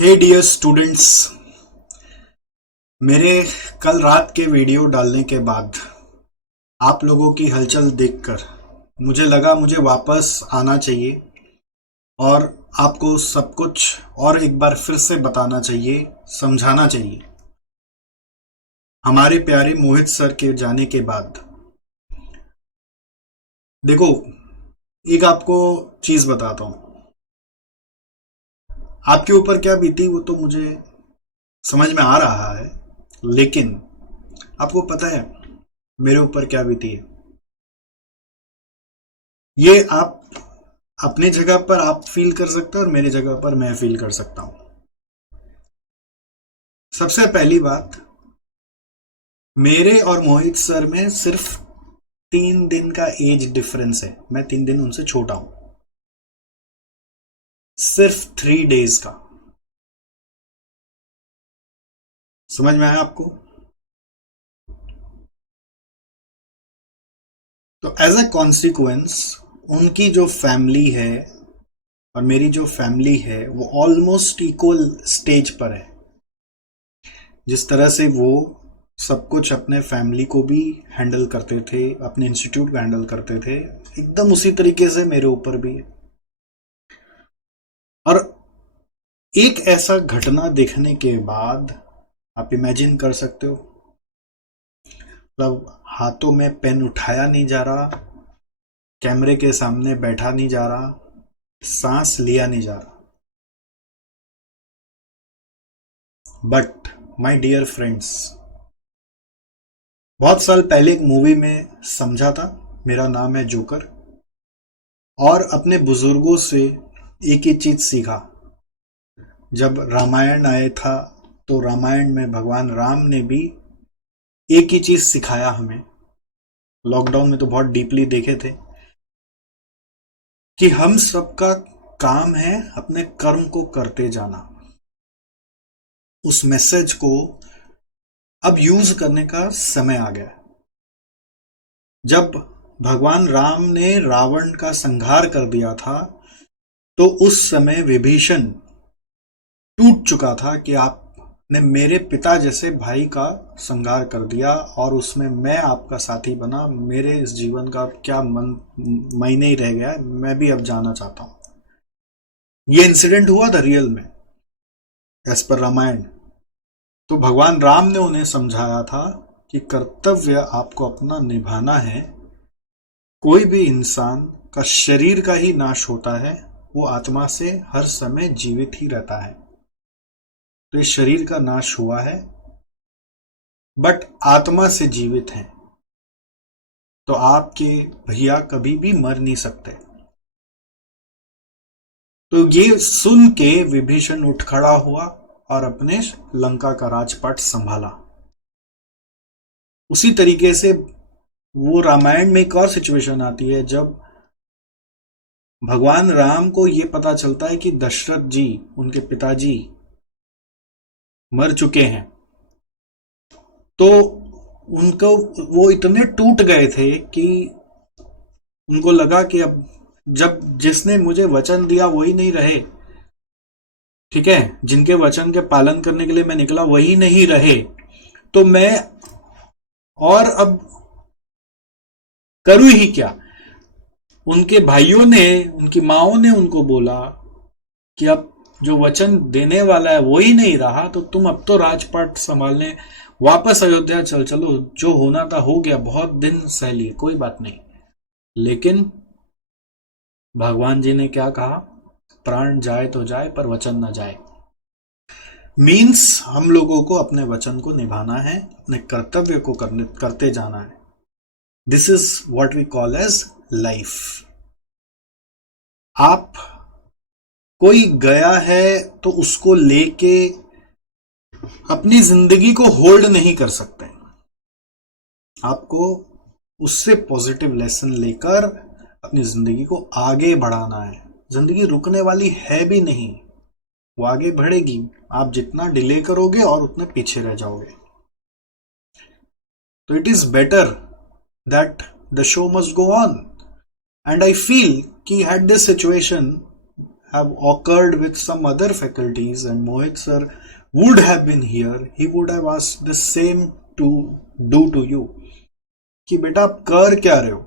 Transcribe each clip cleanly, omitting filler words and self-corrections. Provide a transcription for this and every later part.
हे dear students, मेरे कल रात के वीडियो डालने के बाद आप लोगों की हलचल देखकर मुझे लगा मुझे वापस आना चाहिए और आपको सब कुछ और एक बार फिर से बताना चाहिए, समझाना चाहिए। हमारे प्यारे मोहित सर के जाने के बाद देखो, एक आपको चीज बताता हूँ। आपके ऊपर क्या बीती वो तो मुझे समझ में आ रहा है, लेकिन आपको पता है मेरे ऊपर क्या बीती है। ये आप अपने जगह पर आप फील कर सकते हो और मेरी जगह पर मैं फील कर सकता हूं। सबसे पहली बात, मेरे और मोहित सर में सिर्फ 3 दिन का एज डिफरेंस है। मैं 3 दिन उनसे छोटा हूं, सिर्फ 3 डेज का। समझ में आया आपको? तो एज अ कॉन्सिक्वेंस उनकी जो फैमिली है और मेरी जो फैमिली है वो ऑलमोस्ट इक्वल स्टेज पर है। जिस तरह से वो सब कुछ अपने फैमिली को भी हैंडल करते थे, अपने इंस्टीट्यूट को हैंडल करते थे, एकदम उसी तरीके से मेरे ऊपर भी है। और एक ऐसा घटना देखने के बाद आप इमेजिन कर सकते हो, मतलब हाथों में पेन उठाया नहीं जा रहा, कैमरे के सामने बैठा नहीं जा रहा, सांस लिया नहीं जा रहा। बट माय डियर फ्रेंड्स, बहुत साल पहले एक मूवी में समझा था, मेरा नाम है जोकर, और अपने बुजुर्गों से एक ही चीज सीखा। जब रामायण आया था तो रामायण में भगवान राम ने भी एक ही चीज सिखाया हमें। लॉकडाउन में तो बहुत डीपली देखे थे कि हम सबका काम है अपने कर्म को करते जाना। उस मैसेज को अब यूज करने का समय आ गया। जब भगवान राम ने रावण का संहार कर दिया था तो उस समय विभीषण टूट चुका था कि आपने मेरे पिता जैसे भाई का संहार कर दिया और उसमें मैं आपका साथी बना। मेरे इस जीवन का क्या महीने ही रह गया है, मैं भी अब जाना चाहता हूं। ये इंसिडेंट हुआ था रियल में, एज पर रामायण। तो भगवान राम ने उन्हें समझाया था कि कर्तव्य आपको अपना निभाना है। कोई भी इंसान का शरीर का ही नाश होता है, वो आत्मा से हर समय जीवित ही रहता है। तो इस शरीर का नाश हुआ है बट आत्मा से जीवित है, तो आपके भैया कभी भी मर नहीं सकते। तो ये सुन के विभीषण उठ खड़ा हुआ और अपने लंका का राजपाट संभाला। उसी तरीके से वो रामायण में एक और सिचुएशन आती है जब भगवान राम को ये पता चलता है कि दशरथ जी, उनके पिताजी, मर चुके हैं। तो उनको वो इतने टूट गए थे कि उनको लगा कि अब जब जिसने मुझे वचन दिया वही नहीं रहे, ठीक है, जिनके वचन के पालन करने के लिए मैं निकला वही नहीं रहे, तो मैं और अब करूं ही क्या। उनके भाइयों ने, उनकी माओ ने उनको बोला कि अब जो वचन देने वाला है वो ही नहीं रहा, तो तुम अब तो राजपाट संभालने वापस अयोध्या चल चलो, जो होना था हो गया, बहुत दिन सह लिए, कोई बात नहीं। लेकिन भगवान जी ने क्या कहा? प्राण जाए तो जाए पर वचन न जाए। मीन्स हम लोगों को अपने वचन को निभाना है, अपने कर्तव्य को करते जाना है। This is what we call as life. आप, कोई गया है तो उसको लेके अपनी जिंदगी को होल्ड नहीं कर सकते। आपको उससे पॉजिटिव लेसन लेकर अपनी जिंदगी को आगे बढ़ाना है। जिंदगी रुकने वाली है भी नहीं, वो आगे बढ़ेगी। आप जितना डिले करोगे और उतने पीछे रह जाओगे। तो it is better that the show must go on. And I feel कि at this situation have occurred with some other faculties and Mohit sir would have been here, he would have asked the same to do to you कि बेटा आप कर क्या रहे हो?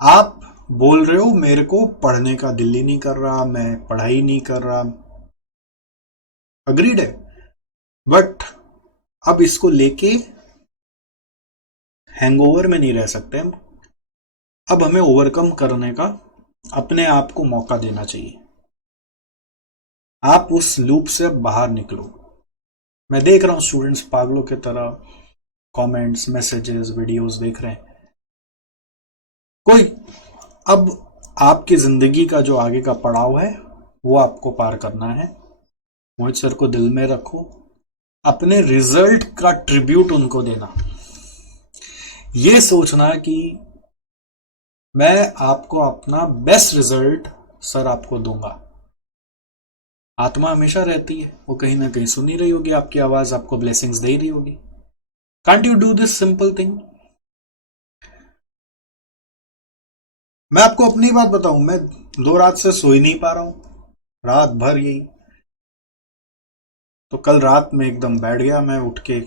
आप बोल रहे हो मेरे को पढ़ने का दिल ही नहीं कर रहा, मैं पढ़ाई नहीं कर रहा, अग्रीड है, बट अब इसको लेके हैंगओवर में नहीं रह सकते हम। अब हमें ओवरकम करने का अपने आप को मौका देना चाहिए। आप उस लूप से बाहर निकलो। मैं देख रहा हूं स्टूडेंट्स पागलों की तरह कमेंट्स, मैसेजेस, वीडियोस देख रहे हैं। कोई अब आपकी जिंदगी का जो आगे का पड़ाव है वो आपको पार करना है। मोहित सर को दिल में रखो, अपने रिजल्ट का ट्रिब्यूट उनको देना, ये सोचना कि मैं आपको अपना बेस्ट रिजल्ट सर आपको दूंगा। आत्मा हमेशा रहती है, वो कहीं ना कहीं सुनी रही होगी आपकी आवाज, आपको ब्लेसिंग्स दे रही होगी। Can't you do this simple thing? मैं आपको अपनी बात बताऊं, मैं 2 रात से सो ही नहीं पा रहा हूं, रात भर यही। तो कल रात में एकदम बैठ गया, मैं उठ के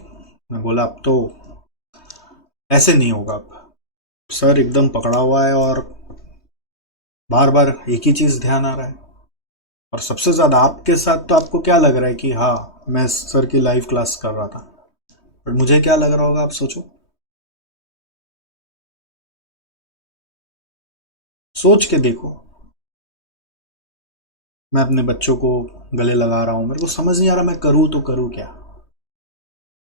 मैं बोला अब तो ऐसे नहीं होगा, अब सर एकदम पकड़ा हुआ है और बार बार एक ही चीज ध्यान आ रहा है। और सबसे ज्यादा आपके साथ तो आपको क्या लग रहा है कि हाँ मैं सर की लाइव क्लास कर रहा था, बट मुझे क्या लग रहा होगा आप सोचो। सोच के देखो। मैं अपने बच्चों को गले लगा रहा हूं, मेरे को समझ नहीं आ रहा मैं करूं तो करूं क्या,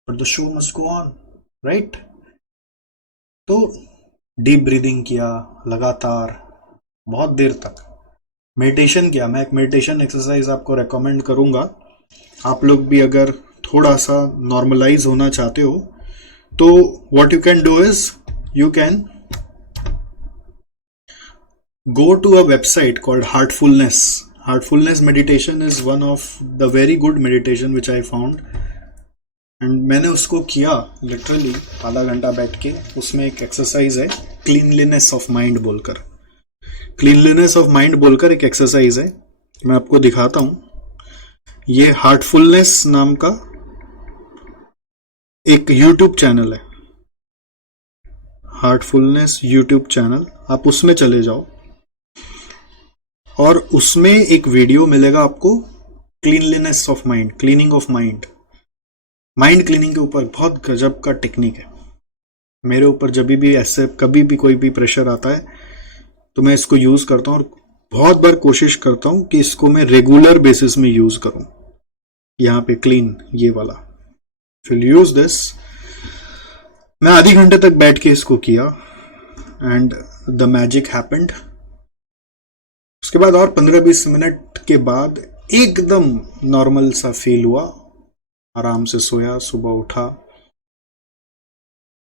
but the show must go on, right? तो डीप ब्रीदिंग किया लगातार बहुत देर तक, मेडिटेशन किया। मैं एक मेडिटेशन एक्सरसाइज आपको रेकमेंड करूंगा। आप लोग भी अगर थोड़ा सा नॉर्मलाइज होना चाहते हो तो what you can do is you can go to a website called Heartfulness. Heartfulness meditation is one of the very good meditation which I found, and मैंने उसको किया लिटरली आधा घंटा बैठ के। उसमें एक एक्सरसाइज है क्लीनलीनेस ऑफ माइंड बोलकर, क्लीनलीनेस ऑफ माइंड बोलकर एक एक्सरसाइज है, मैं आपको दिखाता हूं। ये हार्टफुलनेस नाम का एक यूट्यूब चैनल है, हार्टफुलनेस यूट्यूब चैनल, आप उसमें चले जाओ और उसमें एक वीडियो मिलेगा आपको cleanliness of mind, cleaning of mind, mind cleaning के ऊपर बहुत गजब का टेक्निक है। मेरे ऊपर जब भी ऐसे कभी भी कोई भी प्रेशर आता है तो मैं इसको यूज करता हूँ और बहुत बार कोशिश करता हूँ कि इसको मैं रेगुलर बेसिस में यूज करूं। यहाँ पे क्लीन ये वाला, फिर यूज दिस। मैं आधे घंटे तक बैठ के इसको किया एंड द मैजिक हैपेंड। उसके बाद और 15-20 मिनट के बाद एकदम नॉर्मल सा फील हुआ, आराम से सोया, सुबह उठा।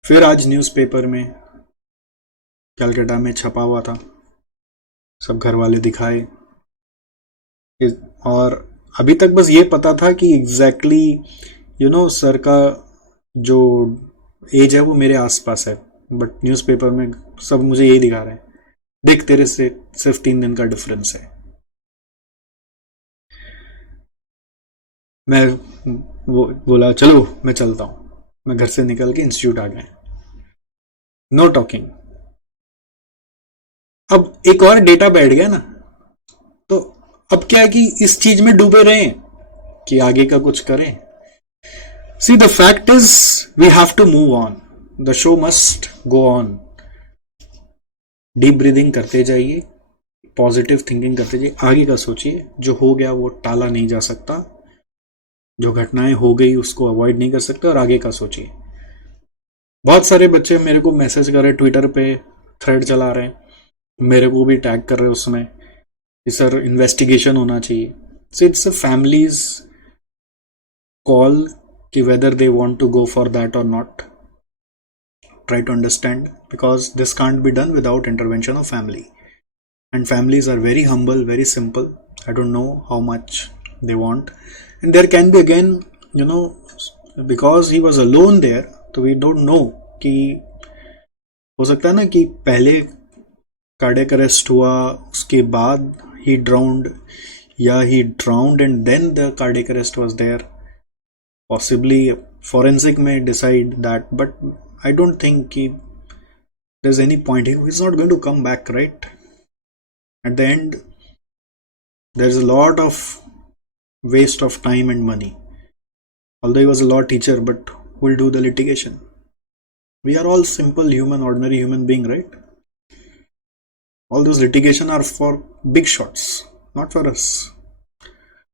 फिर आज न्यूज़पेपर में कलकत्ता में छपा हुआ था, सब घर वाले दिखाए, और अभी तक बस ये पता था कि एग्जैक्टली यू नो सर का जो एज है वो मेरे आसपास है, बट न्यूज़पेपर में सब मुझे यही दिखा रहे हैं, देख तेरे से सिर्फ 3 दिन का डिफरेंस है। मैं वो बोला चलो मैं चलता हूं, मैं घर से निकल के इंस्टीट्यूट आ गया, नो टॉकिंग। अब एक और डेटा बैठ गया ना, तो अब क्या है कि इस चीज में डूबे रहे कि आगे का कुछ करें। See the fact is we have to move on, the show must go on. Deep breathing करते जाइए, पॉजिटिव थिंकिंग करते जाइए, आगे का सोचिए। जो हो गया वो टाला नहीं जा सकता, जो घटनाएं हो गई उसको अवॉइड नहीं कर सकते, और आगे का सोचिए। बहुत सारे बच्चे मेरे को मैसेज कर रहे, ट्विटर पे थ्रेड चला रहे हैं, मेरे को भी टैग कर रहे हैं उसमें कि सर इन्वेस्टिगेशन होना चाहिए। So it's a families call कि whether they want to go for that or not. Try to understand, because this can't be done without intervention of family, and families are very humble, very simple. I don't know how much they want, and there can be again, you know, because he was alone there, so we don't know कि हो सकता है ना कि पहले cardiac arrest हुआ, उसके बाद he drowned, yeah, he drowned and then the cardiac arrest was there. Possibly forensic may decide that, but I don't think there's any point. He's not going to come back, right? At the end, there's a lot of waste of time and money. Although he was a law teacher, but who will do the litigation? We are all simple human, ordinary human being, right? All those litigation are for big shots, not for us.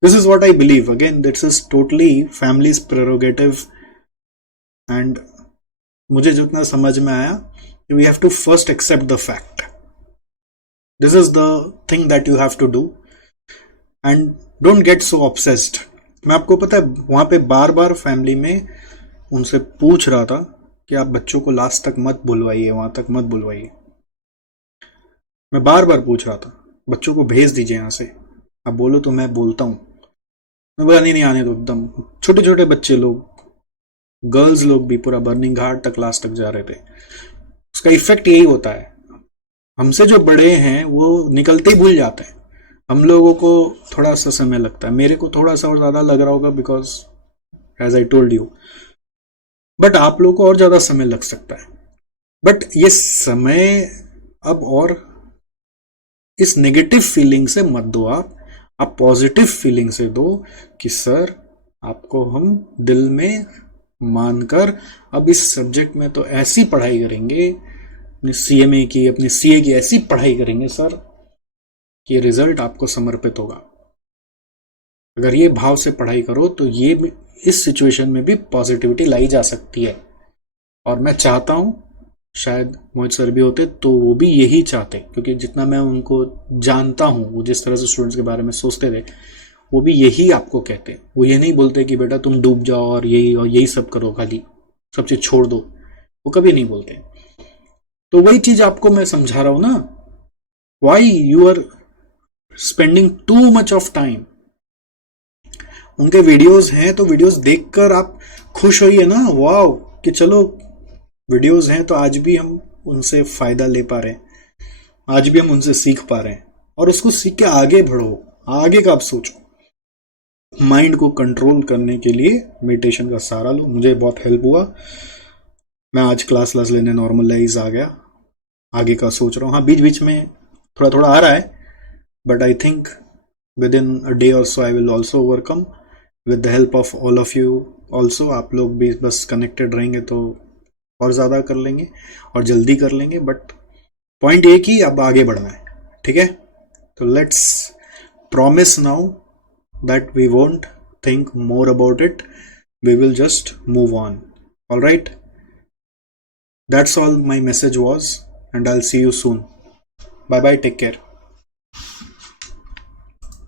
This is what I believe. Again, this is totally family's prerogative, and मुझे जितना समझ में आया, we have to first accept the fact. This is the thing that you have to do, and don't get so obsessed. मैं आपको पता है वहां पे बार बार फैमिली में उनसे पूछ रहा था कि आप बच्चों को लास्ट तक मत बुलवाइए, वहां तक मत बुलवाइए. मैं बार बार पूछ रहा था, बच्चों को भेज दीजिए यहाँ से, आप बोलो तो मैं बोलता हूँ. मैं बोला नहीं आने दो. एकदम छोटे छोटे बच्चे लोग, गर्ल्स लोग भी पूरा बर्निंग घाट तक लास्ट तक जा रहे थे. उसका इफेक्ट यही होता है, हमसे जो बड़े हैं वो निकलते ही भूल जाते हैं. हम लोगों को थोड़ा सा समय लगता है, मेरे को थोड़ा सा और ज्यादा लग रहा होगा because as I told you, but आप लोगों को और ज्यादा समय लग सकता है. बट ये समय अब और इस नेगेटिव फीलिंग से मत दो, आप पॉजिटिव फीलिंग से दो कि सर आपको हम दिल में मानकर अब इस सब्जेक्ट में तो ऐसी पढ़ाई करेंगे, अपनी सीएमए की, अपनी सीए की ऐसी पढ़ाई करेंगे सर कि रिजल्ट आपको समर्पित होगा. अगर ये भाव से पढ़ाई करो तो ये इस सिचुएशन में भी पॉजिटिविटी लाई जा सकती है. और मैं चाहता हूं, शायद मोहित सर भी होते तो वो भी यही चाहते, क्योंकि जितना मैं उनको जानता हूं, वो जिस तरह से स्टूडेंट्स के बारे में सोचते थे, वो भी यही आपको कहते. वो ये नहीं बोलते कि बेटा तुम डूब जाओ और यही सब करो, खाली सब चीज छोड़ दो, वो कभी नहीं बोलते. तो वही चीज आपको मैं समझा रहा हूं ना. Why you are spending too much of time. उनके वीडियोस हैं तो वीडियोस देखकर आप खुश होइए ना, वाओ, कि चलो वीडियोस हैं तो आज भी हम उनसे फायदा ले पा रहे हैं, आज भी हम उनसे सीख पा रहे हैं, और उसको सीख के आगे बढ़ो, आगे का आप सोचो. माइंड को कंट्रोल करने के लिए मेडिटेशन का सहारा लो. मुझे बहुत हेल्प हुआ. मैं आज क्लास लेने नॉर्मलाइज आ गया, आगे का सोच रहा हूँ. हाँ, बीच बीच में थोड़ा थोड़ा आ रहा है, but I think within a day or so I will also overcome with the help of all of you also. आप लोग भी बस कनेक्टेड रहेंगे तो और ज़्यादा कर लेंगे और जल्दी कर लेंगे. बट पॉइंट ये कि अब आगे बढ़ना है, ठीक है. तो let's promise now that we won't think more about it, we will just move on. All right, that's all my message was, and I will see you soon. Bye bye, take care.